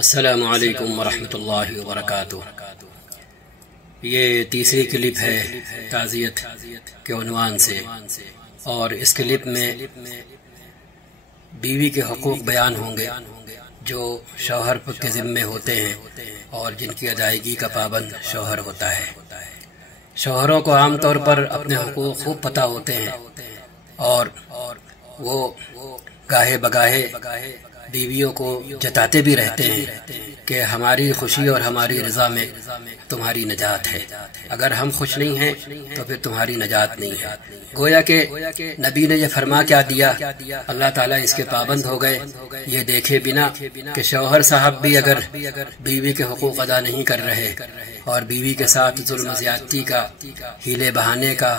السلام علیکم ورحمۃ اللہ وبرکاتہ۔ یہ تیسری کلپ ہے تعزیت کے عنوان سے، اور اس کلپ میں بیوی کے حقوق بیان ہوں گے جو شوہر کے ذمے ہوتے ہیں اور جن کی ادائیگی کا پابند شوہر ہوتا ہے۔ شوہروں کو عام طور پر اپنے حقوق خوب پتہ ہوتے ہیں اور وہ گاہے بگاہے بیویوں کو جتاتے بھی رہتے ہیں کہ ہماری خوشی اور ہماری رضا میں تمہاری نجات ہے، اگر ہم خوش نہیں ہیں تو پھر تمہاری نجات نہیں ہے۔ گویا کہ نبی نے یہ فرما کیا دیا، اللہ تعالیٰ اس کے پابند ہو گئے یہ دیکھے بنا کہ شوہر صاحب بھی اگر بیوی کے حقوق ادا نہیں کر رہے اور بیوی کے ساتھ ظلم و زیادتی کا، ہیلے بہانے کا،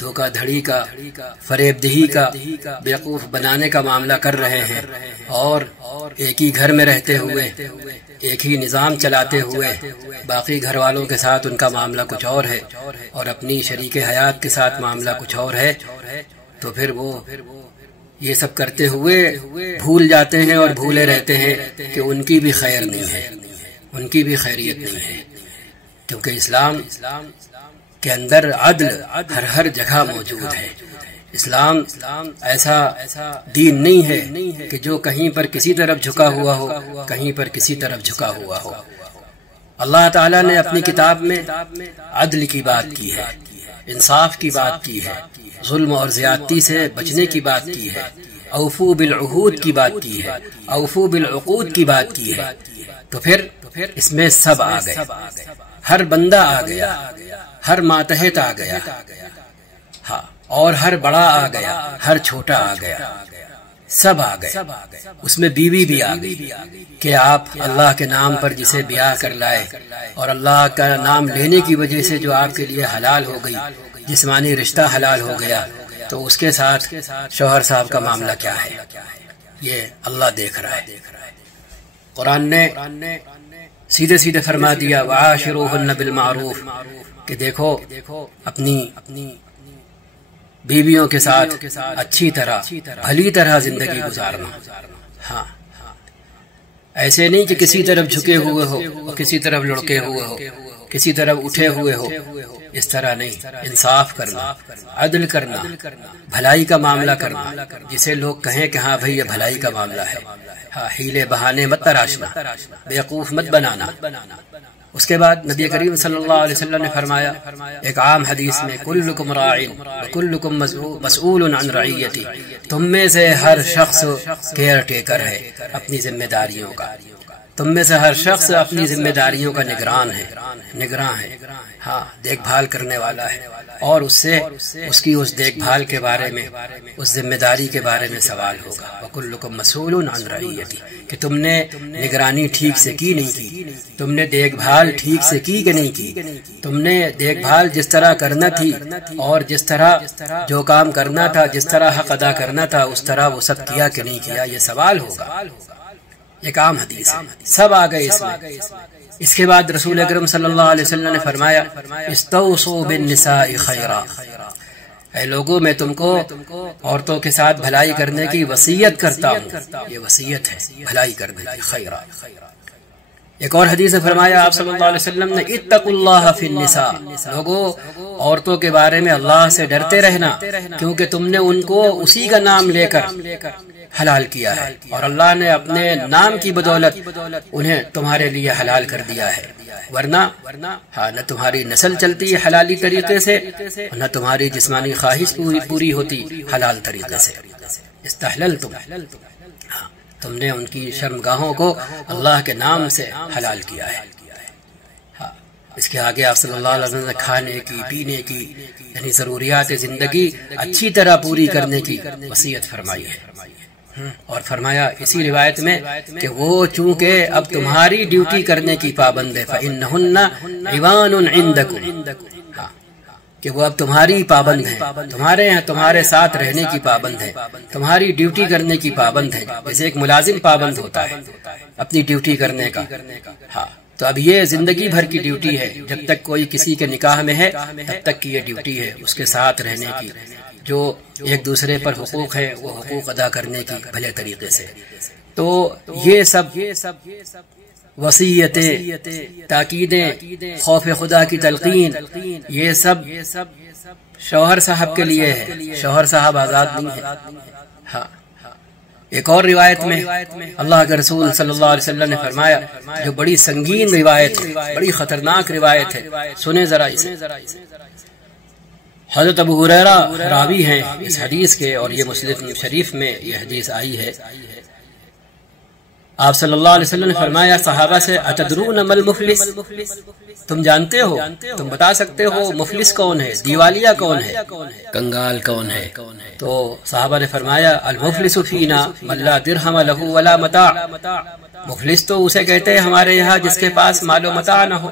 دھوکہ دھڑی کا، فریب دہی کا، بیوقوف بنانے کا معاملہ کر رہے ہیں، اور ایک ہی گھر میں رہتے ہوئے ایک ہی نظام چلاتے ہوئے باقی گھر والوں کے ساتھ ان کا معاملہ کچھ اور ہے اور اپنی شریک حیات کے ساتھ معاملہ کچھ اور ہے، تو پھر وہ یہ سب کرتے ہوئے بھول جاتے ہیں اور بھولے رہتے ہیں کہ ان کی بھی خیر نہیں ہے، ان کی بھی خیریت نہیں ہے، کیونکہ اسلام کے اندر عدل ہر جگہ موجود ہے۔ اسلام ایسا دین نہیں ہے کہ جو کہیں پر کسی طرف جھکا ہوا ہو، کہیں پر کسی طرف جھکا ہوا ہو۔ اللہ تعالیٰ نے اپنی کتاب میں عدل کی بات کی ہے، انصاف کی بات کی ہے، ظلم اور زیادتی سے بچنے کی بات کی ہے، اوفو بالعہود کی بات کی ہے، اوفو بالعقود کی بات کی ہے، تو پھر اس میں سب آ گئے، ہر بندہ آ گیا، ہر ماتحت آ گیا، ہاں، اور ہر بڑا آ گیا، ہر چھوٹا آ گیا، سب آ گئے، اس میں بیوی بھی آ گئی کہ آپ اللہ کے نام پر جسے بیاہ کر لائے اور اللہ کا نام لینے کی وجہ سے جو آپ کے لیے حلال ہو گئی، جسمانی رشتہ حلال ہو گیا، تو اس کے ساتھ شوہر صاحب کا معاملہ کیا ہے، یہ اللہ دیکھ رہا ہے۔ قرآن نے سیدھے سیدھے فرما دیا وعاشروہن بالمعروف کہ دیکھو اپنی بیویوں کے ساتھ اچھی طرح بھلی طرح زندگی گزارنا، ہاں، ایسے نہیں کہ کسی طرف جھکے ہوئے ہو اور کسی طرف لڑکے ہوئے ہو، کسی طرف اٹھے ہوئے ہو، اس طرح نہیں، انصاف کرنا، عدل کرنا، بھلائی کا معاملہ کرنا، جسے لوگ کہیں کہ ہاں بھئی یہ بھلائی کا معاملہ ہے، ہاں، ہیلے بہانے مت تراشنا، بیوقوف مت بنانا۔ اس کے بعد نبی کریم صلی اللہ علیہ وسلم نے فرمایا ایک عام حدیث میں کلکم راع وکلکم مسئول عن رعیتی، تم میں سے ہر شخص کیئر ٹیکر ہے اپنی ذمہ داریوں کا، تم میں سے ہر شخص اپنی ذمہ داریوں کا نگراں ہے، ہاں، دیکھ بھال کرنے والا ہے، اور اس سے اس کی اس دیکھ بھال کے بارے میں، اس ذمہ داری کے بارے میں سوال ہوگا۔ وَكُلُّكُمْ مَسْئُولٌ عَنْ رَعِيَّتِهِ کہ تم نے نگرانی ٹھیک سے کی نہیں کی، تم نے دیکھ بھال ٹھیک سے کی کہ نہیں کی، تم نے دیکھ بھال جس طرح کرنا تھی اور جس طرح جو کام کرنا تھا، جس طرح حق ادا کرنا تھا، اس طرح وہ سب کیا کہ نہیں کیا، یہ سوال ہوگا۔ ایک عام حدیث ہے، سب آ گئے اس میں۔ اس کے بعد رسول اکرم صلی اللہ علیہ وسلم نے فرمایا استوصوا بالنساء خیرا، اے لوگوں میں تم کو عورتوں کے ساتھ بھلائی کرنے کی وصیت کرتا ہوں، یہ وصیت ہے بھلائی کرنے کی، خیرا۔ ایک اور حدیث میں فرمایا آپ صلی اللہ علیہ وسلم نے اتقوا اللہ فی النساء، لوگوں عورتوں کے بارے میں اللہ سے ڈرتے رہنا، کیونکہ تم نے ان کو اسی کا نام لے کر حلال کیا ہے، اور اللہ نے اپنے نام کی بدولت انہیں تمہارے لیے حلال کر دیا ہے، ورنہ ہاں نہ تمہاری نسل چلتی ہے حلالی طریقے سے، نہ تمہاری جسمانی خواہش پوری ہوتی حلال طریقے سے۔ استحللتم، ہاں، تم نے ان کی شرمگاہوں کو اللہ کے نام سے حلال کیا ہے۔ ہاں، اس کے آگے آپ صلی اللہ علیہ وسلم نے کھانے کی، پینے کی، یعنی ضروریات زندگی اچھی طرح پوری کرنے کی وصیت فرمائی ہے، اور فرمایا اسی روایت میں کہ وہ چونکہ اب تمہاری ڈیوٹی کرنے کی پابند ہے فَإِنَّهُنَّ عِوَانٌ عِنْدَكُمْ، ہاں، کہ وہ اب تمہاری پابند ہیں، تمہارے یہاں تمہارے ساتھ رہنے کی پابند ہے، تمہاری ڈیوٹی کرنے کی پابند ہے، جیسے ایک ملازم پابند ہوتا ہے اپنی ڈیوٹی کرنے کا، ہاں، تو اب یہ زندگی بھر کی ڈیوٹی ہے، جب تک کوئی کسی کے نکاح میں ہے تب تک کی یہ ڈیوٹی ہے اس کے ساتھ رہنے کی، جو ایک دوسرے پر حقوق ہے وہ حقوق ادا کرنے کی بھلے طریقے سے۔ تو یہ سب وصیتیں، تاکیدیں، خوف خدا کی تلقین، یہ سب شوہر صاحب کے لیے ہے، شوہر صاحب آزاد نہیں ہے۔ ہاں، ایک اور روایت میں اللہ کے رسول صلی اللہ علیہ وسلم نے فرمایا، جو بڑی سنگین روایت ہے، بڑی خطرناک روایت ہے، سنیں ذرا اسے۔ حضرت ابو ہریرہ راوی ہیں اس حدیث کے، اور یہ مسلم شریف میں یہ حدیث آئی ہے۔ آپ صلی اللہ علیہ وسلم نے فرمایا صحابہ سے، اتدرون ما المفلس، تم جانتے ہو، تم بتا سکتے ہو مفلس کون ہے، دیوالیہ کون ہے، کنگال کون ہے؟ تو صحابہ نے فرمایا، المفلس فینا من لا درہم لہ ولا متاع، مفلس تو اسے کہتے ہیں ہمارے یہاں جس کے پاس مال و متاع نہ ہو،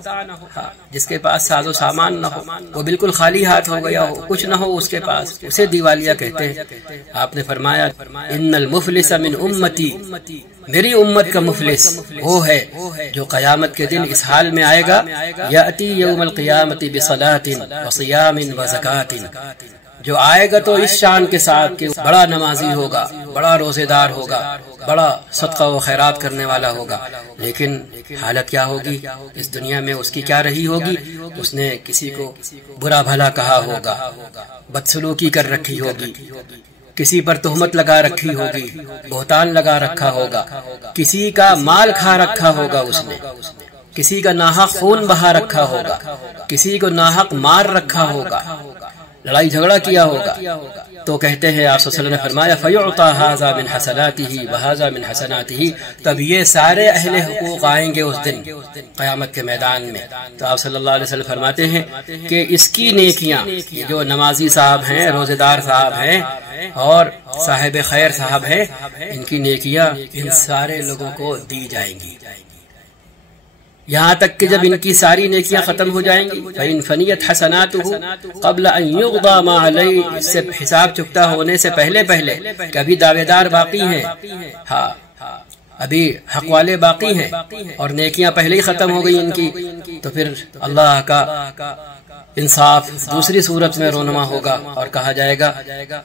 جس کے پاس ساز و سامان نہ ہو، وہ بالکل خالی ہاتھ ہو گیا ہو، کچھ نہ ہو اس کے پاس، اسے دیوالیہ کہتے ہیں۔ آپ نے فرمایا، ان المفلس من امتی، میری امت کا مفلس وہ ہے جو قیامت کے دن اس حال میں آئے گا، یأتی یوم القیامت بصلاۃ وصیام وزکاۃ، جو آئے گا تو اس شان کے ساتھ کہ بڑا نمازی ہوگا، بڑا روزے دار ہوگا، بڑا صدقہ و خیرات کرنے والا ہوگا، لیکن حالت کیا ہوگی اس دنیا میں، اس کی کیا رہی ہوگی؟ اس نے کسی کو برا بھلا کہا ہوگا، بدسلوکی کر رکھی ہوگی، کسی پر تہمت لگا رکھی ہوگی، بہتان لگا رکھا ہوگا، کسی کا مال کھا رکھا ہوگا، اس نے کسی کا ناحق خون بہا رکھا ہوگا، کسی کو ناحق مار رکھا ہوگا، لڑائی جھگڑا کیا ہوگا۔ تو کہتے ہیں آپ صلی اللہ علیہ وسلم نے فرمایا، فَيُعْطَى هَذَا مِنْ حَسَنَاتِهِ وَهَذَا مِنْ حَسَنَاتِهِ، تب یہ سارے اہل حقوق آئیں گے اس دن قیامت کے میدان میں۔ تو آپ صلی اللہ علیہ وسلم فرماتے ہیں کہ اس کی نیکیاں، جو نمازی صاحب ہیں، روزے دار صاحب ہیں اور صاحب خیر صاحب ہیں، ان کی نیکیاں ان سارے لوگوں کو دی جائیں گی، یہاں تک کہ جب ان کی ساری نیکیاں ختم ہو جائیں گی، فَإِن فَنِيَتْ حَسَنَاتُهُ قَبْلَ أَن يُقْضَى مَا عَلَيْهِ، اس سے حساب چکتا ہونے سے پہلے کہ ابھی دعوے دار باقی ہیں، ہاں ابھی حق والے باقی ہیں اور نیکیاں پہلے ہی ختم ہو گئی ان کی، تو پھر اللہ کا انصاف دوسری صورت میں رونما ہوگا اور کہا جائے گا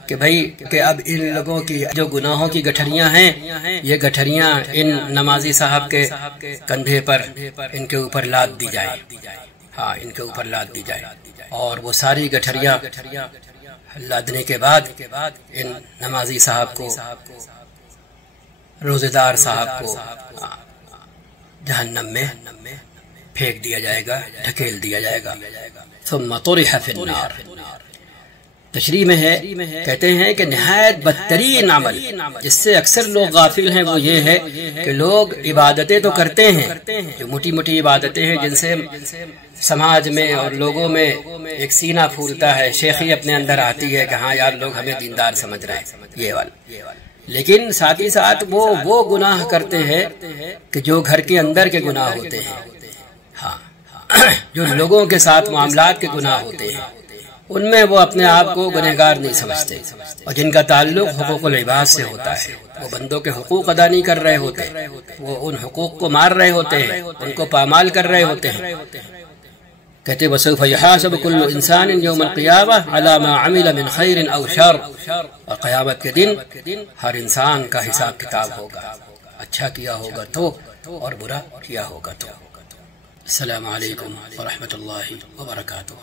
کہ بھائی کہ اب ان لوگوں کی جو گناہوں کی گٹھڑیاں ہیں، یہ گٹھڑیاں ان نمازی صاحب کے کندھے پر، ان کے اوپر لاد دی جائے، ہاں ان کے اوپر لاد دی جائے، اور وہ ساری گٹھڑیاں لادنے کے بعد ان نمازی صاحب کو، روزے دار صاحب کو جہنم میں پھینک دیا جائے گا، ڈھکیل دیا جائے گا۔ ثم طرح فی النار، تشریح میں ہے، کہتے ہیں کہ نہایت بدترین عمل جس سے اکثر لوگ غافل ہیں وہ یہ ہے کہ لوگ عبادتیں تو کرتے ہیں، جو موٹی موٹی عبادتیں ہیں جن سے سماج میں اور لوگوں میں ایک سینہ پھولتا ہے، شیخی اپنے اندر آتی ہے کہ ہاں یار لوگ ہمیں دیندار سمجھ رہے ہیں، یہ والا، لیکن ساتھ ہی ساتھ وہ گناہ کرتے ہیں کہ جو گھر کے اندر کے گناہ ہوتے ہیں، ہاں جو لوگوں کے ساتھ معاملات کے گناہ ہوتے ہیں، ان میں وہ اپنے آپ کو گنہگار نہیں سمجھتے، اور جن کا تعلق حقوق العباد سے ہوتا ہے، وہ بندوں کے حقوق ادا نہیں کر رہے ہوتے، وہ ان حقوق کو مار رہے ہوتے ہیں، ان کو پامال کر رہے ہوتے ہیں۔ کہتے وَسَوْفَ يُحَاسَبُ كُلُّ إِنسَانٍ يَوْمَ الْقِيَامَةِ عَلَى مَا عَمِلَ مِنْ خَيْرٍ أَوْ شَرٍ، اور قیامت کے دن ہر انسان کا حساب کتاب ہوگا، اچھا کیا ہوگا تو اور برا کیا ہوگا تو۔ السلام علیکم ورحمۃ اللہ وبرکاتہ۔